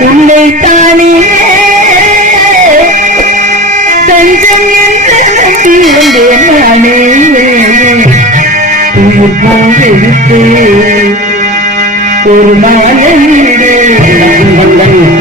உன்னை தானே தஞ்சம் என்று நானே உயிர் ஒரு நாளிலே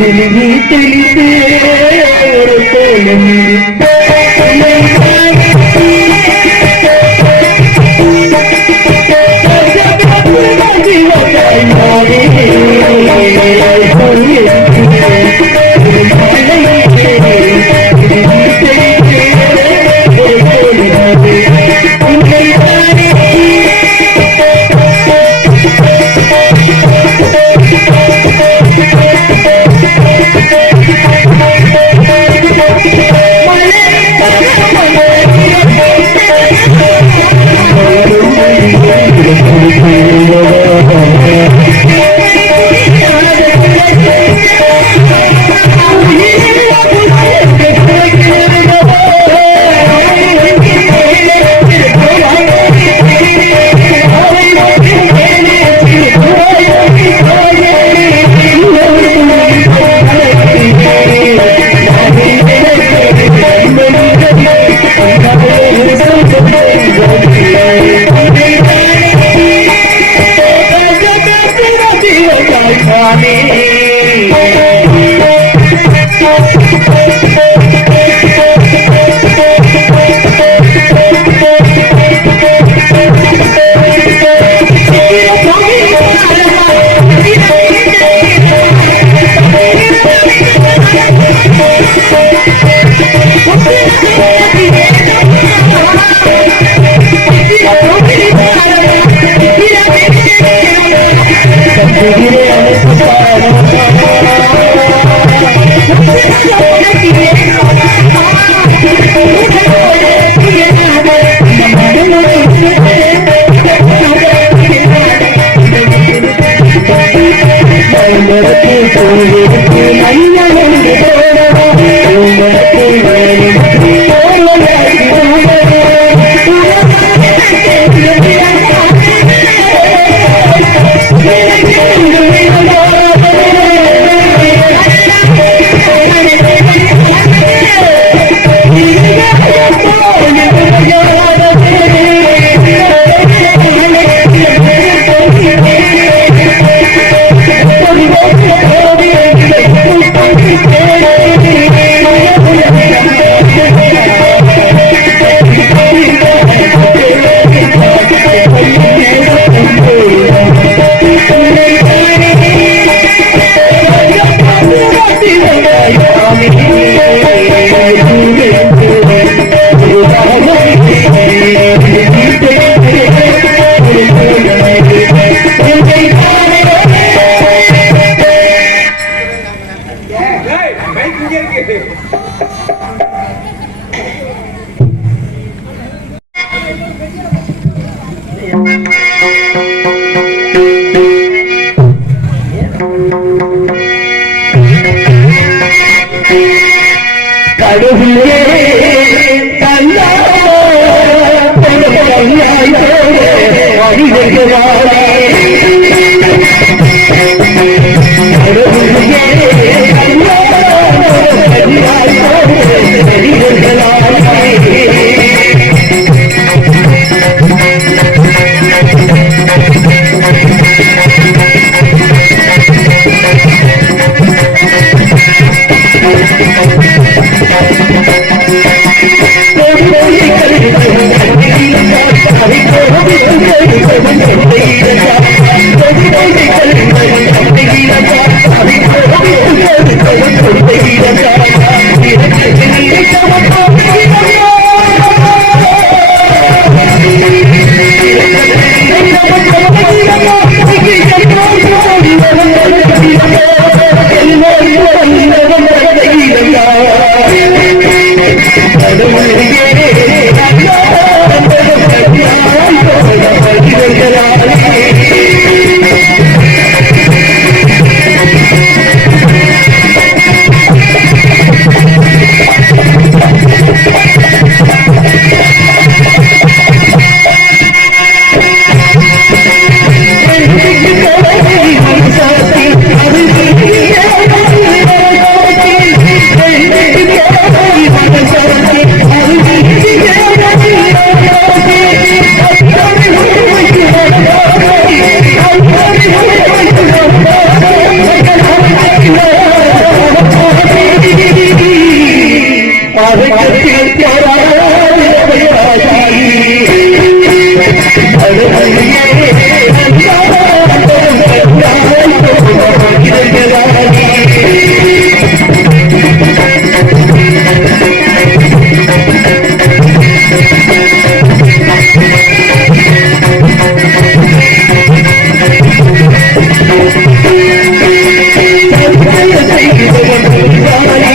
தெளிவி தெளித்து ஒரு தோழன் Hey, hey, hey. Biblia கடவுளே கல்லாமோ கடவுளே Yeah. you.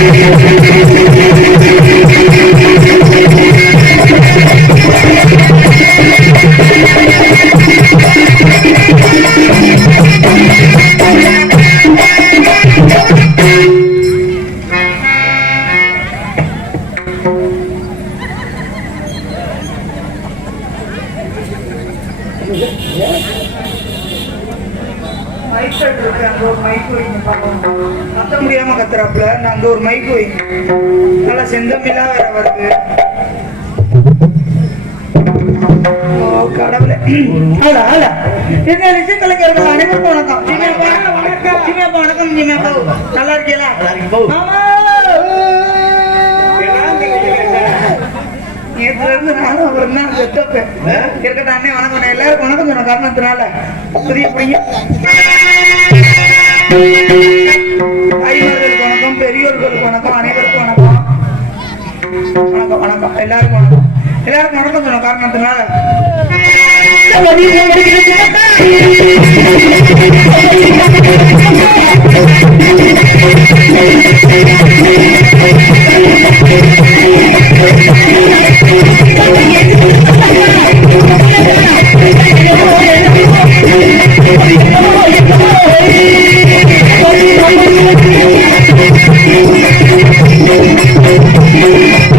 thank கடவுளே என்ன கலைஞர்கள் அனைவருக்கும் வணக்கம். வணக்கம் ஜிமியாப்பா வணக்கம் ஜிமியாப்பா நல்லா இருக்கீங்களா நல்லா இருந்து நானும் தான் செத்தப்பேன் இருக்கட்டும் அண்ணே வணக்கம் எல்லாருக்கும் வணக்கம் சொன்ன காரணத்தினால புரிய புரிய வணக்கம் பெரியோர்களுக்கு வணக்கம். வணக்கம் வணக்கம் வணக்கம் எல்லாருக்கும் வணக்கம் எல்லாருக்கும் வணக்கம் சொன்ன காரணத்தினால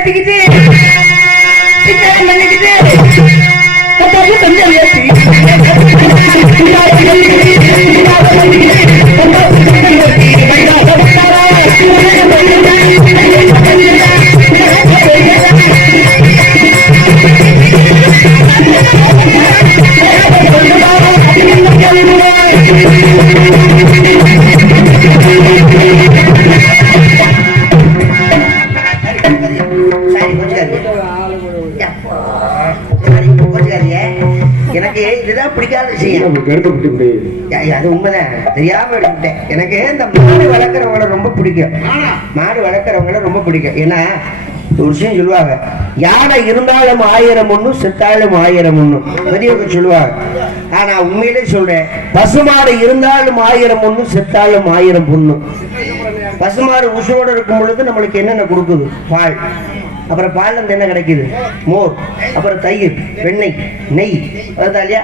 சித்தரை கட்டிக்கிட்டு சித்தரை பண்ணிக்கிட்டு கொஞ்சம் ஏற்றி எனக்கு இதுதான் பிடிக்காத விஷயம் அது உண்மைதான். தெரியாம எடுத்துட்டேன் எனக்கு இந்த மாடு வளர்க்குறவங்கள ரொம்ப பிடிக்கும். மாடு வளர்க்குறவங்கள ரொம்ப பிடிக்கும். ஏன்னா ஒரு விஷயம் சொல்லுவாங்க யானை இருந்தாலும் ஆயிரம் ஒண்ணு செத்தாலும் ஆயிரம் ஒண்ணு. பெரியவங்க சொல்லுவாங்க. ஆனா உண்மையிலே சொல்றேன் பசுமாடு இருந்தாலும் ஆயிரம் ஒண்ணு செத்தாலும் ஆயிரம் பொண்ணு பசுமாடு உசுரோட இருக்கும் பொழுது நம்மளுக்கு என்னென்ன கொடுக்குது? பால். அப்புறம் பால்ல என்ன கிடைக்குது? மோர். அப்புறம் தயிர் வெண்ணெய் நெய். வருதா இல்லையா?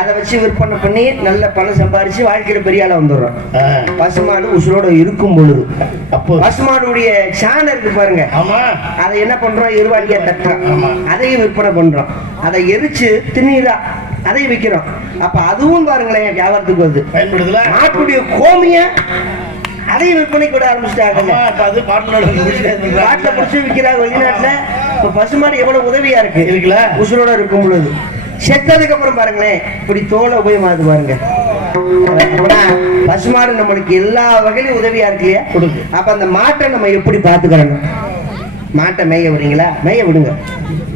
அதை வச்சு விற்பனை பண்ணி நல்ல பணம் சம்பாரிச்சு வாழ்க்கையில பெரிய ஆளா வந்துடுறோம். பசுமாடு உசுரோட இருக்கும் பொழுது. அப்போ பசுமாடுடைய சாணம் இருக்கு பாருங்க. ஆமா. அதை என்ன பண்றோம்? இருவாண்டியா தட்டுறோம் அதையும் விற்பனை பண்றோம். அதை எரிச்சு திண்ணீரா அதையும் விற்கிறோம் அப்ப அதுவும் பாருங்களேன் வியாபாரத்துக்கு வருது. பயன்படுதுல? நாட்டுடைய கோமிய அதையும் விற்பனை கூட பாட்டு நாட்டுல பிடிச்சி விற்கிறாங்க வெளிநாட்டுல. இப்ப பசுமாடு எவ்வளவு உதவியா இருக்கு? இருக்குல்ல? உசுரோட இருக்கும் பொழுது. செத்ததுக்கு அப்புறம் பாருங்களேன் இப்படி தோலை உபயமாகுது பாருங்க. பசுமாடு நம்மளுக்கு எல்லா வகையிலும் உதவியா இருக்கு இல்லையா. அப்ப அந்த மாட்டை நம்ம எப்படி பாத்துக்கிறோம் மாட்டை மேய விடுறீங்களா? மேய விடுங்க.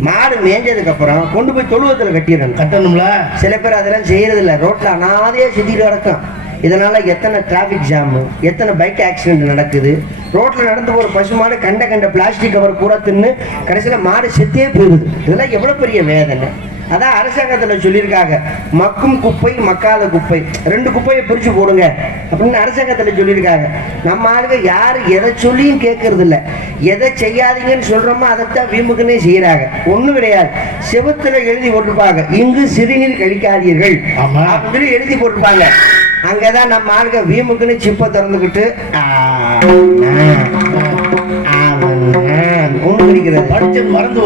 மாடு மேய்ஞ்சதுக்கு அப்புறம் கொண்டு போய் தொழுவத்துல கட்டிடணும். கட்டணும்ல? சில பேர் அதெல்லாம் செய்யறது இல்ல ரோட்ல அனாதையா சுத்திட்டு கிடக்கும் இதனால் எத்தனை டிராஃபிக் ஜாமு எத்தனை பைக் ஆக்சிடென்ட் நடக்குது? ரோட்டில் நடந்து போகிற பசுமான கண்ட கண்ட பிளாஸ்டிக் கவர் பூரா தின்னு கடைசியில் மாடு செத்தே போயிடுது. இதெல்லாம் எவ்வளோ பெரிய வேதனை. அதான் அரசாங்கத்துல சொல்லியிருக்காங்க மக்கும் குப்பை மக்காத குப்பை ரெண்டு குப்பையை பிரிச்சு போடுங்க அப்படின்னு அரசாங்கத்துல சொல்லியிருக்காங்க நம்ம ஆளுங்க யாரு எதை சொல்லியும் கேட்கறது இல்ல எதை செய்யாதீங்கன்னு சொல்றோமோ அதைத்தான் வீம்புக்குன்னே செய்யறாங்க ஒண்ணும் கிடையாது செவுத்துல எழுதி போட்டிருப்பாங்க இங்கு சிறுநீர் கழிக்காதீர்கள். அப்படின்னு எழுதி போட்டிருப்பாங்க அங்கதான் நம்ம ஆளுங்க வீம்புக்குன்னு சிப்பை திறந்துக்கிட்டு ஆ, மறந்து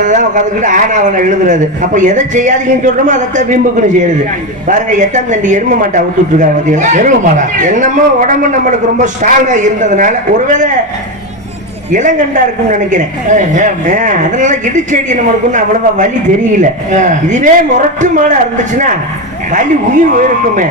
அதான் உட்காந்துக்கிட்டு ஆனா அவனை எழுதுறது. அப்ப எதை செய்யாதீங்கன்னு சொல்றோமோ அதைத்தான் வீம்புக்குன்னு செய்யுது பாருங்க எத்தனை தண்டி எரும மாட்டை அவுத்துட்டு இருக்காங்க எருவமாடா என்னமோ உடம்பு நம்மளுக்கு ரொம்ப ஸ்ட்ராங்கா இருந்ததுனால ஒருவேளை இளங்கண்டா இருக்கும்னு நினைக்கிறேன். அதனால இடிச்செடி நம்மளுக்கு அவ்வளவா வலி தெரியல. இதுவே முரட்டு மாடா இருந்துச்சுன்னா வலி உயிர் போயிருக்குமே.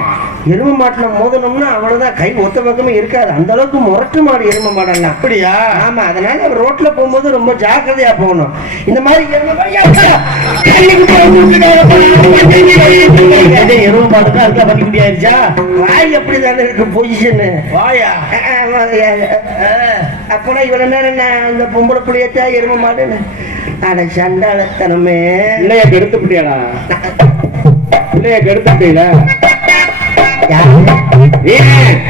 எரும மாட்டுல மோதணும்னா அவ்வளவுதான். கை ஒத்த பக்கமே இருக்காது. அந்த அளவுக்கு முரட்டு மாடு எரும மாடெல்லாம் அப்படியா? ஆமா அதனால அவர் ரோட்ல போகும்போது ரொம்ப ஜாக்கிரதையா போகணும். இந்த மாதிரி எருமை மாடு- எருவ மாட்டுக்கு அதுக்கு பண்ணி குட்டி ஆயிருச்சா? வாய் அப்படிதானே இருக்கு பொசிஷனு. வாயா? அப்பனா நேரம் நான் அந்த பொம்பளை புள்ளையத்தா எரும மாடுன்னு. அட சண்டாளத்தனமே. பிள்ளைய கெடுத்து விட்டியாடா? பிள்ளைய கெடுத்து? ஏன்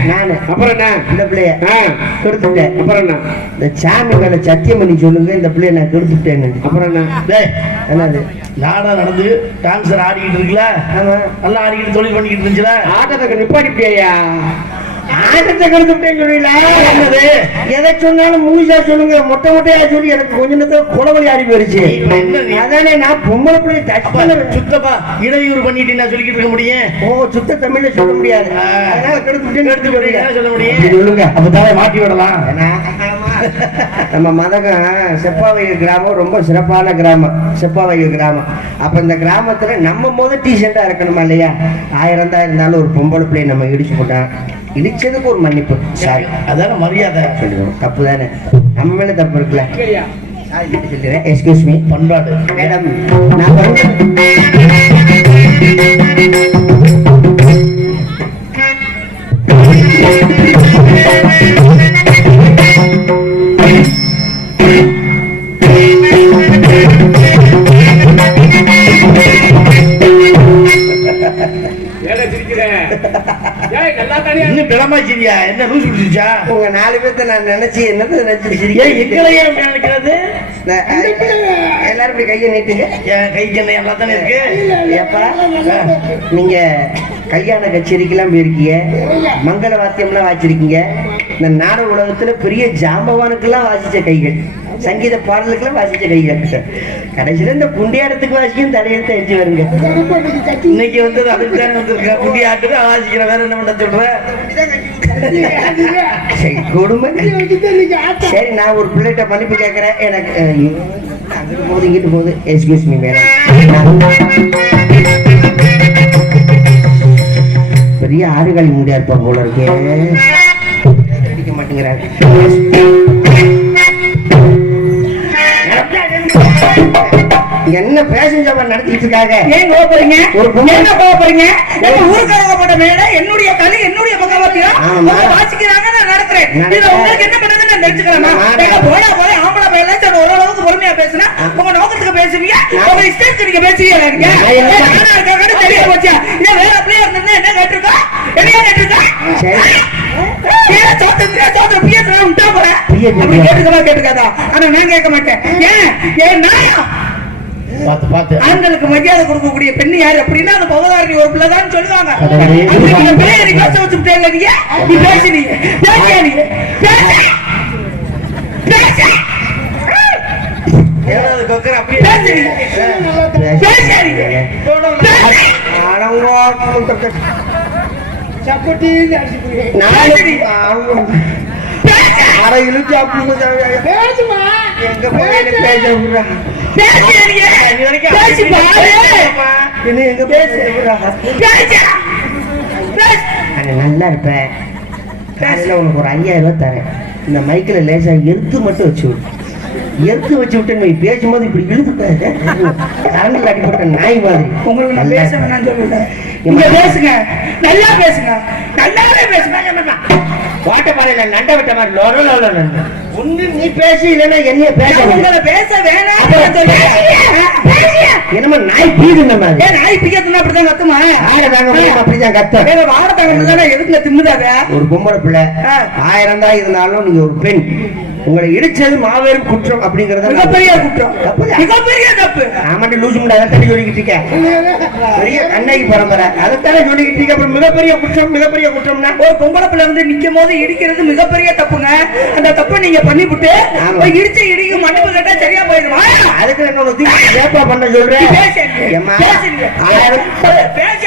நானு. அப்புறம் என்ன? இந்த பிள்ளைய கெடுத்துட்டேன். அப்புறம் என்ன? இந்த சாமி மேல சத்தியம் பண்ணி சொல்லுங்க இந்த பிள்ளைய நான் கெடுத்துட்டேன்னு. அப்புறம் என்ன? என்னது? நாடகம் நடந்து டான்ஸர் ஆடிக்கிட்டு இருக்குல்ல? நல்லா ஆடிக்கிட்டு தொழில் பண்ணிக்கிட்டு இருந்துச்சுல? ஆட்டத்தை நிப்பாட்டிப்பியா ஆட்டத்தை கெடுத்துட்டேன்னு என்னது? எதை சொன்னாலும் முழுசா சொல்லுங்க. மொட்டை மொட்டையா சொல்லி எனக்கு கொஞ்ச நேரத்துல குளவழி ஆடி போயிருச்சு? அதானே நான் பொம்பளை பிள்ளைய டச் பண்ண சுத்தப்பா இடையூறு பண்ணிட்டு நான் சொல்லிக்கிட்டு இருக்க முடியும்? ஓ சுத்த தமிழ்ல சொல்ல முடியாது. அதனால கெடுத்துட்டேன்னு எடுத்து சொல்ல முடியும்? சொல்லுங்க. அப்ப மாட்டி விடலாம். நம்ம மதகம் செப்பாவைய கிராமம் ரொம்ப சிறப்பான கிராமம் செப்பாவைய கிராமம். அப்ப இந்த கிராமத்துல நம்ம முத டீசெண்டா இருக்கணுமா இல்லையா? ஆயிரம் தான் இருந்தாலும் ஒரு பொம்பளை பிள்ளைய நம்ம இடிச்சு போட்டான் இடிச்சதுக்கு ஒரு மன்னிப்பு. சாரி அதான மரியாதை. சொல்லுவோம் தப்பு தானே. நம்ம மேல தப்பு இருக்குல்ல? சாரி சொல்லிடுறேன். எக்ஸ்கியூஸ் மீ பண்பாடு. மேடம் நான் இன்னும் பிளமாச்சிரியா என்ன பிடிச்சிச்சா உங்க நாலு பேர்த்த நான் நினைச்சு என்னது நினைச்சு ஏன் எங்களையே அப்படி நினைக்கிறது நான், அஹ், எல்லாரும் இப்படி கையை நீட்டுங்க. என் கைக்கு என்ன நல்லா தானே இருக்கு. ஏப்பா நீங்க கல்யாண கச்சேரிக்கெல்லாம் போயிருக்கீங்க. மங்கள வாத்தியம்லாம் வாச்சிருக்கீங்க இந்த நாடக உலகத்தில் பெரிய ஜாம்பவானுக்கெல்லாம் வாசித்த கைகள். சங்கீத பாடலுக்கெல்லாம் வாசித்த கைகள் கடைசியில இந்த குண்டியாடத்துக்கு வாசிக்கும் தலையெழுத்து எஞ்சி வருங்க. இன்னைக்கு வந்து அதுக்கு தானே வந்திருக்க புண்டியாட்டு தான் வாசிக்கிற வேற என்ன பண்ண சொல்ற? சரி, கொடுமை. சரி நான் ஒரு பிள்ளைகிட்ட மன்னிப்பு கேட்குறேன் எனக்கு அஹ், அங்கிட்டு போகுது இங்கிட்டு போகுது. எஸ்கியூஸ் மீ மேடம் பெரிய ஆறுகாலி முடியா இருப்பா போல இருக்கே. அடிக்க மாட்டேங்கிறாரு. என்ன பேசன் சபை நடத்திட்டு இருக்காங்க? ஏன் கோபப்படுறீங்க ஒரு பொண்ணு- என்ன கோபப்படுறீங்க நம்ம ஊருக்காரங்க போட்ட மேடை என்னுடைய கலை என்னுடைய. அவங்க வாசிக்கிறாங்க நான் நடக்கிறேன் நடக்க- இதுல உங்களுக்கு என்ன பண்ணுங்க நான் எங்க போயா போய் ஆம்பளை சரி ஓரளவுக்கு பொறுமையா பேசுனா உங்க நோக்கத்துக்கு பேசுவீங்க உங்க இஷ்டத்துக்கு நீங்க பேசுவீங்க இருக்காங்கன்னு தெரிய போச்சா இல்ல வேற பிள்ளையா இருந்தா என்ன கேட்டிருக்கா? என்ன கேட்டிருக்கா? ஆண்களுக்கு மரியாதை கொடுக்கக்கூடிய பெண் யாரு அப்படின்னா அந்த ஒரு பிள்ளைதான் சொல்லுவாங்க. கடவுளே. அப்படி நீங்க பிள்ளைய நீ பேச வச்சுட்டேங்க நீங்க நீ பேசுறீங்க பேசியா நீங்க பேச பேச ஏதாவது கொக்கர அப்படியே நல்லா இருப்பேன். உனக்கு ஒரு ஐயாயிரம் ரூபாய் தரேன். இந்த மைக்கில் லேசா எருத்து மட்டும் வச்சு விடு எருத்து வச்சு விட்டு நீ பேசும்போது இப்படி இழுத்து கரண்டில் அடிப்பட்ட நாய் மாதிரி. உங்களுக்கு நான் பேச சொல்லல நீங்க பேசுங்க. நல்லா பேசுங்க. நல்லாவே பேசுங்க. வாட்டப்பாறையில நண்டை விட்ட மாதிரி லோ, லோ, லோ, லோ, லோ. ஒண்ணு நீ பேசு இல்லைன்னா என்னைய பேச. உங்களை பேச வேணாம் என்னமோ நாய் பீது மாதிரி. நாய் பிக்கத்துனா அப்படிதான் கத்துமா? ஆளை தாங்க அப்படிதான் கத்த வேற வாட தாங்க எதுக்குங்க திம்முதாத ஒரு பொம்பளை பிள்ளை. ஆயிரம் தான் இருந்தாலும் நீங்க ஒரு பெண். உங்களை இடிச்சது மாபெரும் குற்றம் அப்படிங்கறத மிகப்பெரிய குற்றம். மிகப்பெரிய தப்பு. ஆமாண்டி லூசு முண்டை அதைத்தானே சொல்லிக்கிட்டு இருக்கேன்? பெரிய கண்ணகி பரம்பரை. அதைத்தானே சொல்லிக்கிட்டு இருக்க அப்புறம் மிகப்பெரிய குற்றம் மிகப்பெரிய குற்றம்னா? ஒரு பொம்பளை பிள்ளை வந்து நிக்கும் போது இடிக்கிறது மிகப்பெரிய தப்புங்க. அந்த தப்பை நீங்க பண்ணிவிட்டு இடிச்சு இடிக்கும் மன்னிப்பு கேட்டா சரியா போயிருமா அதுக்கு என்ன ஒண்ணு தூக்கி வேப்பா பண்ண சொல்றேன்? பேச.